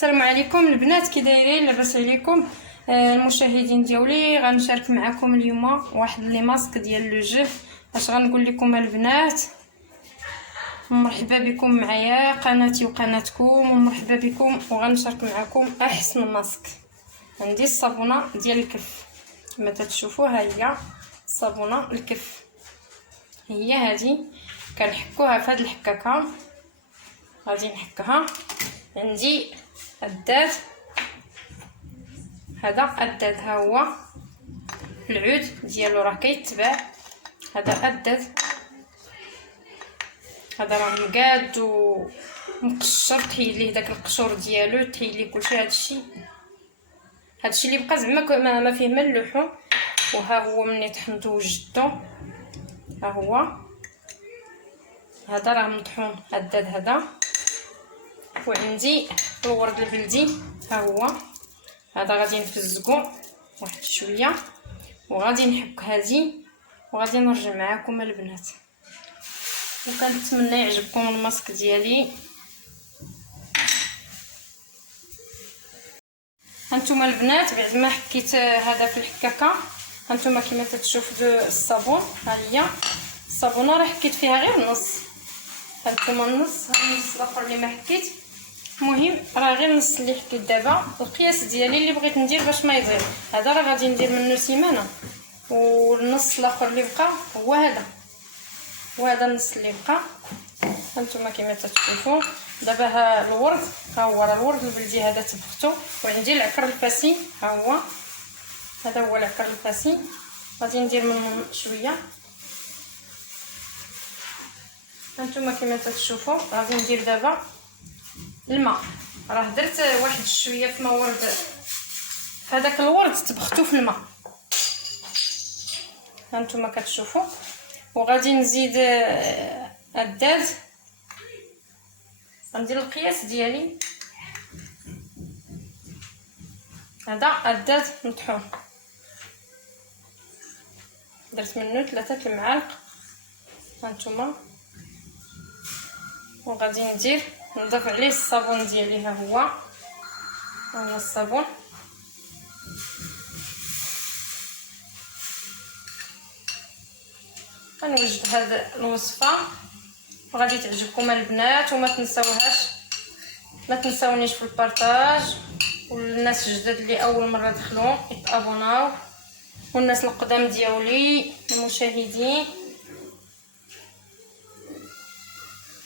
السلام عليكم البنات، كي دايرين؟ لاباس عليكم؟ المشاهدين ديالي، غنشارك معكم اليوم واحد لي ماسك ديال لو جو. اش غنقول لكم البنات؟ مرحبا بكم معايا قناتي وقناتكم، ومرحبا بكم. وغنشارك معكم احسن ماسك. عندي الصابونه ديال الكف كما تشوفوا، ها هي الصابونه الكف، هي هذه كنحكوها في هذه الحكاكه. غادي نحكها. عندي الداد، هذا الداد، ها هو العود ديالو راه كيتباع. هذا الداد، هذا راه مقاد ومقشر، تحيد ليه داك القشور ديالو، تحيد ليه كلشي. هادشي اللي بقى زعما ما فيه ما اللحوم. وها هو ملي طحنتو وجدتو، ها هو هذا راه مطحون الداد هذا. وعندي الورد البلدي، ها هو هذا غادي نفزقو واحد شويه وغادي نحك هذه وغادي نرجع معكم البنات. وكنتمنى يعجبكم الماسك ديالي. هانتوما البنات، بعد ما حكيت هذا في الحكاكه، هانتوما كما تشوفوا الصابون، ها هي الصابونه راه حكيت فيها غير نص. هانتوما النص الاخر اللي ما حكيت. المهم راه غير النص اللي حكيت دابا. القياس ديالي اللي بغيت ندير باش ما يضيع، هذا راه غادي ندير منه سيمانه، والنص الاخر اللي بقى هو هذا، وهذا النص اللي بقى. هانتوما كما تشوفوا دابا ها الورد، ها هو راه الورد البلدي هذا طبختو. وعندي العكر الفاسي، ها هو هذا هو العكر الفاسي، غادي ندير منه شويه. هانتوما كما تشوفوا غادي ندير دابا الماء. راه درت واحد شويه في ورد، هذاك الورد طبختو في الماء، هانتوما كتشوفوا. وغادي نزيد الداد، غندير القياس ديالي. هذا الداد مطحون، درت منه 3 المعالق، هانتوما. وغادي نضيف عليه الصابون ديالي، ها هو الصابون. غنوجد هاد الوصفه وغادي تعجبكم البنات. وما تنساوهاش، ما تنساونيش في البارطاج. والناس الجداد اللي اول مره دخلوا يتابوناو، والناس القدام ديالي المشاهدين.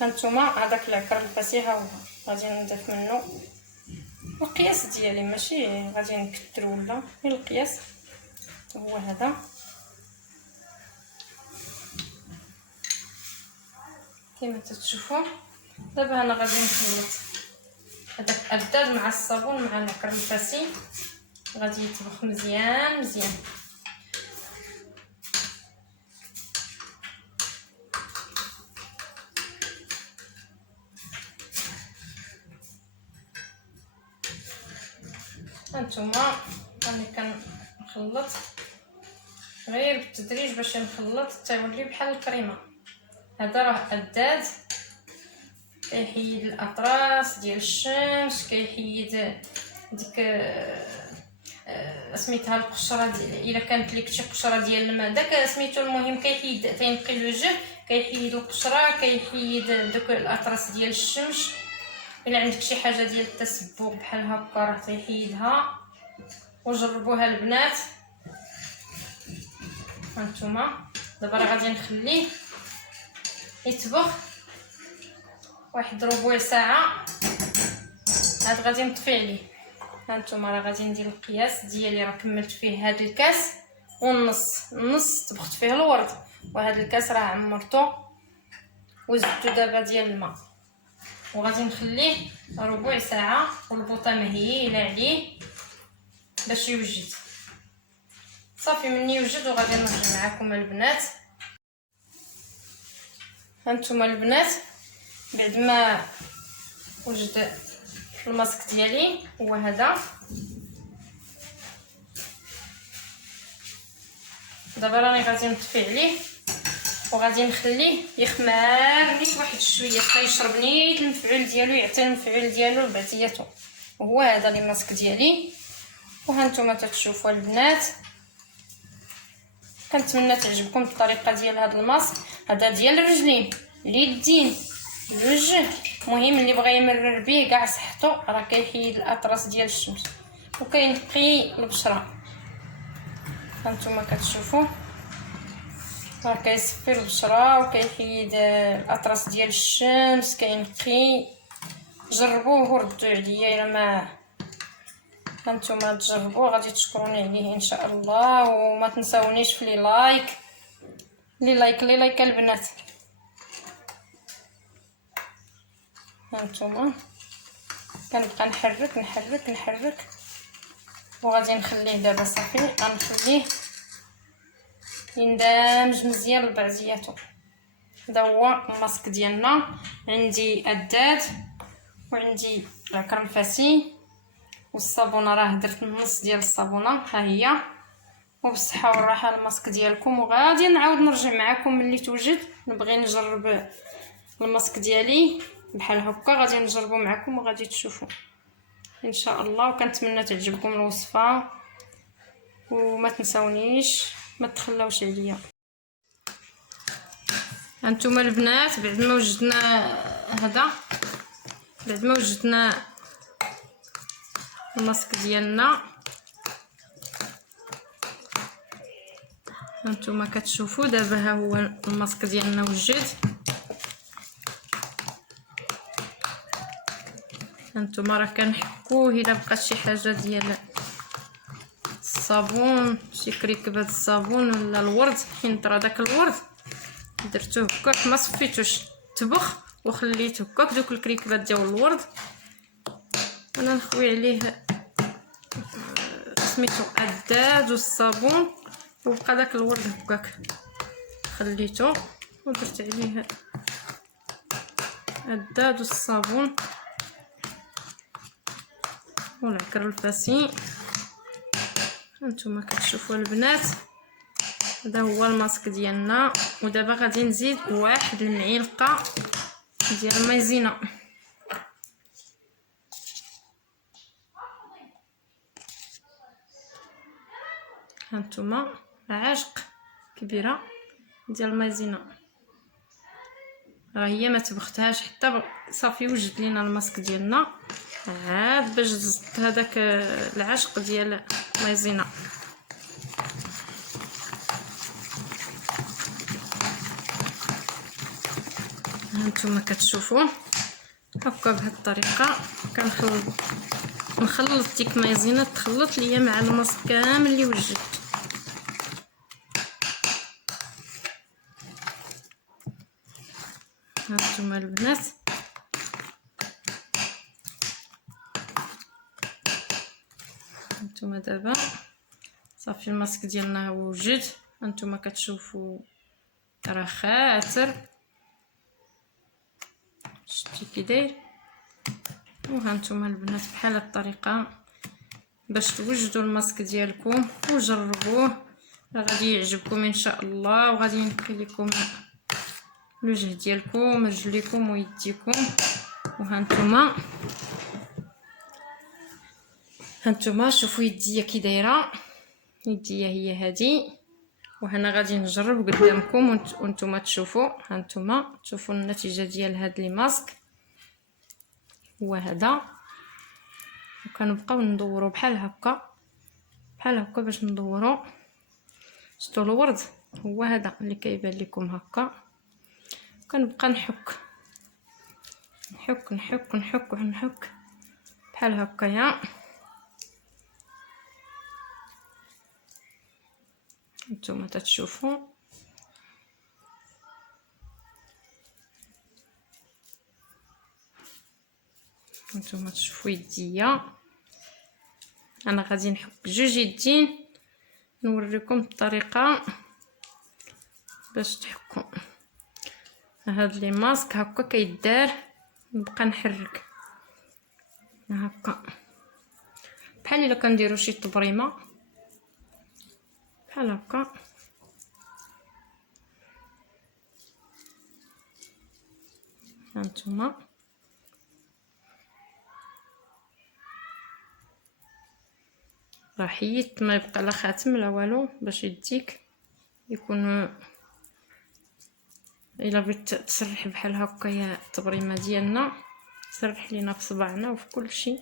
هانتوما هذاك العكر الفاسي، ها هو غادي نضيف منه القياس ديالي، ماشي غادي نكثر ولا غير القياس هو هذا. كما تشوفوا دابا انا غادي نخلط هذاك الداد مع الصابون مع العكر الفاسي، غادي يطبخ مزيان مزيان. هانتوما راني كنخلط غير بالتدريج باش نخلط حتى يولي بحال الكريمه. هذا راه الداد كيحيد الاطراس ديال الشمس، كيحيد ديك سميتها القشره ديال، الا كانت لك شي قشره ديال الماء داك سميتو. المهم كيحيد، تينقي لو جو، كيحيد القشره، كيحيد دوك الاطراس ديال الشمس. الا عندك شي حاجه ديال التسبغ بحال هكا راه تيحيدها. وجربوها البنات. هانتوما دابا راه غادي نخليه يطبخ واحد ربع ساعه. عاد غادي نطفي عليه. هانتوما راه غادي ندير القياس ديالي، راه كملت فيه هذا الكاس النص طبخت فيه الورد، وهذا الكاس راه عمرته وزدتو دابا ديال الماء. وغادي نخليه ربع ساعه والبوطه مهيله عليه باش يوجد. صافي مني يوجد وغادي نرجع معكم البنات. هانتوما البنات بعد ما وجد الماسك ديالي هو هذا. دابا راني غادي نطفي عليه وغادي نخليه يخمر نيت واحد شويه حتى يشرب نيت المفعول ديالو، يعطي المفعول ديالو لبعضياتو. وهو هذا لي ماسك ديالي. وها نتوما تتشوفوا البنات، كنتمنى تعجبكم الطريقه ديال هذا الماسك. هذا ديال الرجلين، اليدين، الوجه. المهم اللي بغى يمرر به كاع صحتو راه كيحيد الاطراس ديال الشمس وكينقي البشره. هانتوما كتشوفوا راه كيصفي البشره وكيحيد الاطراس ديال الشمس، كينقي. جربوه وردوا عليا الا ما هانتوما تجربوه غادي تشكروني عليه ان شاء الله. وما تنساونيش في لي لايك البنات. هانتوما كنبقى نحرك وغادي نخليه دابا صافي. غنخليه يندمج مزيان لبعضياتو. هذا هو الماسك ديالنا. عندي الداد وعندي الكرنفاسي والصابونه، راه درت النص ديال الصابونه ها هي. وبالصحه والراحه الماسك ديالكم. وغادي نعاود نرجع معكم ملي توجد. نبغي نجرب الماسك ديالي بحال هكا، غادي نجربو معكم وغادي تشوفوا ان شاء الله. وكنتمنى تعجبكم الوصفه وما تنساونيش، ما تخلاوش عليا. هانتوما البنات بعد ما وجدنا الماسك ديالنا، هانتوما كتشوفوا دابا ها هو الماسك ديالنا وجد. هانتوما راه كنحكوه. الا بقات شي حاجه ديال الصابون، شي كريكبه الصابون ولا الورد، حيت راه داك الورد درتوه هكاك ما صفيتوش، طبخ وخليته هكاك دوك الكريكبات ديال الورد. انا نخوي عليه سميتو الداد والصابون، وبقى داك الورد هكاك خليته ودرت عليه الداد والصابون والعكر الفاسي. هانتوما كتشوفوا البنات هذا هو الماسك ديالنا. ودابا غادي نزيد واحد المعلقه ديال المايزينا. هانتوما عاشق كبيره ديال المايزينا، راه هي ما تبختهاش حتى صافي. وجد لينا الماسك ديالنا عاد باش زدت هذاك العشق ديال المايزينا. هانتوما كتشوفوا هكا بهاد الطريقه نخلط ديك المايزينا تخلط ليا مع الماسك كامل اللي وجدت. هانتوما البنات هانتوما دابا صافي الماسك ديالنا وجد. هانتوما كتشوفوا راه خاطر، شتي كي داير. وهانتوما البنات بحال هاد الطريقه باش توجدوا الماسك ديالكم وجربوه، راه غادي يعجبكم ان شاء الله. وغادي ينقي لكم الوجه ديالكم، رجليكم ويديكم. وهانتوما شوفوا يديا كي دايره، يديا هي هادي. وهنا غادي نجرب قدامكم وانتم تشوفوا. هانتوما تشوفوا النتيجه ديال هاد لي ماسك هو هذا. وكنبقاو ندورو بحال هكا باش ندورو. شفتوا الورد هو هذا اللي كيبان لكم هكا. كنبقى نحك بحال هكايا. نتوما تتشوفوا نتوما تشوفوا يديا. انا غادي نحك جوج يدين نوريكم الطريقه باش تحكوا هاد لي ماسك. هكا كيدار، نبقى نحرك هكا بحال الا كنديروا شي طبريمه بحال هكا. هانتوما راه حيدت ما يبقى لا خاتم لا والو باش يديك يكون الا بغيت تسرح بحال هكايا التبريمه ديالنا سرح لينا في صباعنا وفي كل شيء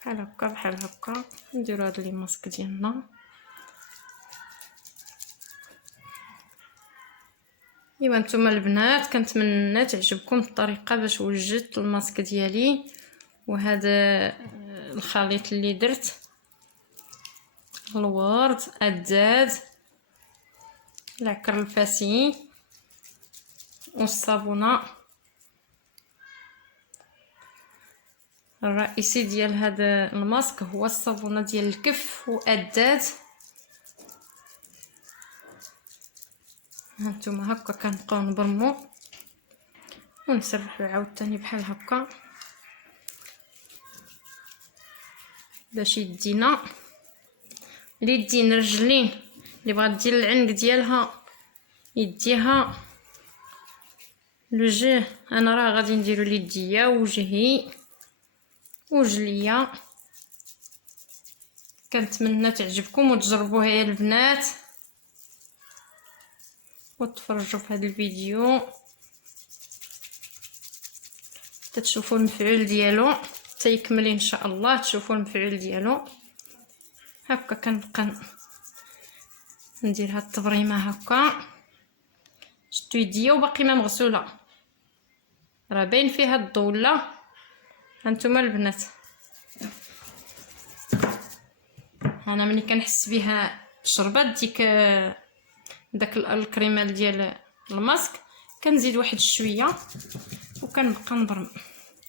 بحال هكا بحال هكا. نديرو هاد لي ماسك ديالنا. ايوا نتوما البنات كنتمنى تعجبكم الطريقه باش وجدت الماسك ديالي. وهذا الخليط اللي درت الورد الداد العكر الفاسي والصابونه. الرئيسي ديال هذا الماسك هو الصابونه ديال الكف والداد. هانتوما هكا كنبقاو نبرمو ونسرحو عاوتاني بحال هكا باش يدينا اليدين الرجلين اللي بغات دير العنق ديالها يديها. الوجه انا راه غادي نديرو ليديا وجهي وجليا. كنتمنى تعجبكم وتجربوها يا البنات وتفرجوا في هذا الفيديو تشوفوا المفعول ديالو حتى يكمل ان شاء الله. تشوفوا المفعول ديالو. هكا كنبقى ندير هاد التبريمه هكا. شتو يديا وباقي ما مغسوله راه باين فيها الضوء. لا هانتوما البنات انا ملي كنحس بها شربات داك الكريمال ديال الماسك كنزيد واحد شويه وكنبقى نبرم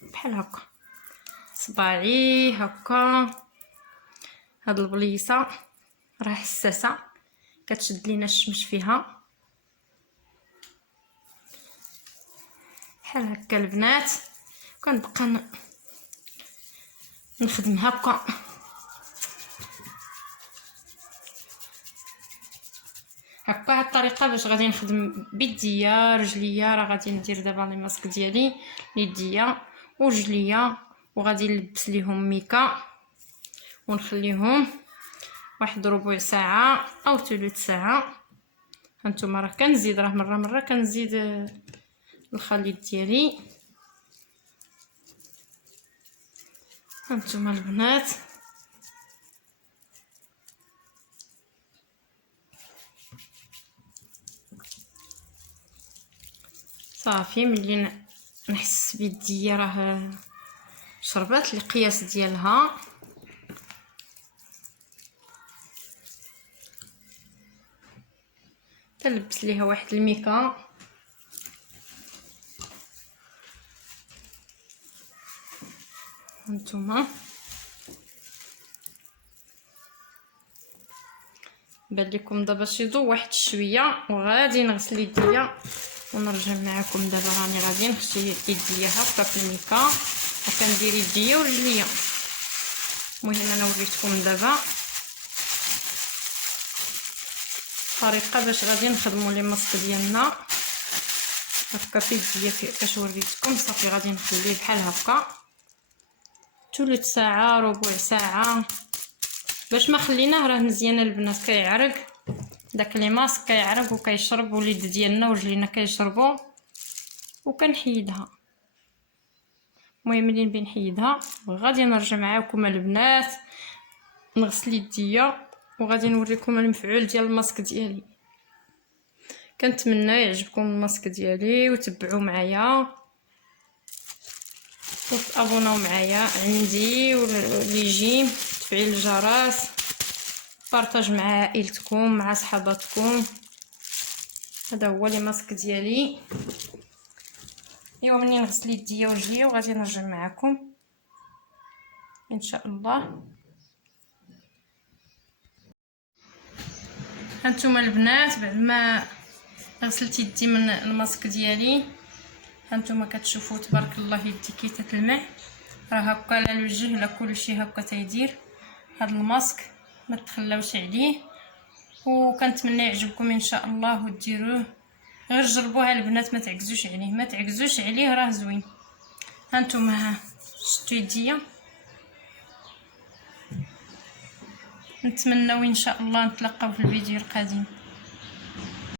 بحال هكا صباعي هكا. هاد البليصه راه حساسه كتشد لينا الشمس فيها بحال هكا البنات. كنبقى نخدم هكا هكا. هاد الطريقه باش غادي نخدم بيديا رجليا. راه غادي ندير دابا لي ماسك ديالي ليديا ورجليا وغادي نلبس ليهم ميكا ونخليهم واحد ربع ساعه او ثلث ساعه. هانتوما راه كنزيد راه مره كنزيد الخليط ديالي. هانتوما البنات صافي. ملي نحس بيديا راه شربات القياس ديالها تلبس ليها واحد الميكا. هانتوما بان لكم دابا شي ضو واحد شويه وغادي نغسل يديا ونرجع معكم. دابا راني غادي نغسل يديا هكا في الميكا وكندير يديا ورجليا. المهم انا وريتكم دابا الطريقه باش غادي نخدموا لي ماسك ديالنا هكا في يديا كاش وريتكم. صافي غادي نخليه بحال هكا ثلث ساعه ربع ساعه باش ما خليناه. راه مزيان البنات كيعرق داك لي ماسك كيعرق وكيشرب وليد ديالنا ورجلينا كيشربوا وكنحيدها. المهم ملي نبي نحيدها غادي نرجع معكم البنات نغسل يديا وغادي نوريكم المفعول ديال الماسك ديالي. كنتمنى يعجبكم الماسك ديالي وتبعوا معايا وتابوناو معايا عندي واللي يجي تفعيل الجرس بارطاج مع عائلتكم مع صحاباتكم. هذا هو لي ماسك ديالي. ايوا مني نغسل يديا ورجليا وغادي نرجع معكم ان شاء الله. هانتوما البنات بعد ما غسلت يدي من الماسك ديالي هانتوما كتشوفوا تبارك الله يدي كي تتلمع. راه هكا لا الوجه لا كلشي هكا تيدير هذا الماسك ما تخلاوش عليه. وكنتمنى يعجبكم ان شاء الله وديروه. غير جربوها البنات ما تعكزوش عليه ما تعكزوش عليه راه زوين. هانتوما شتو يديا نتمنوا ان شاء الله نتلاقاو في الفيديو القادم.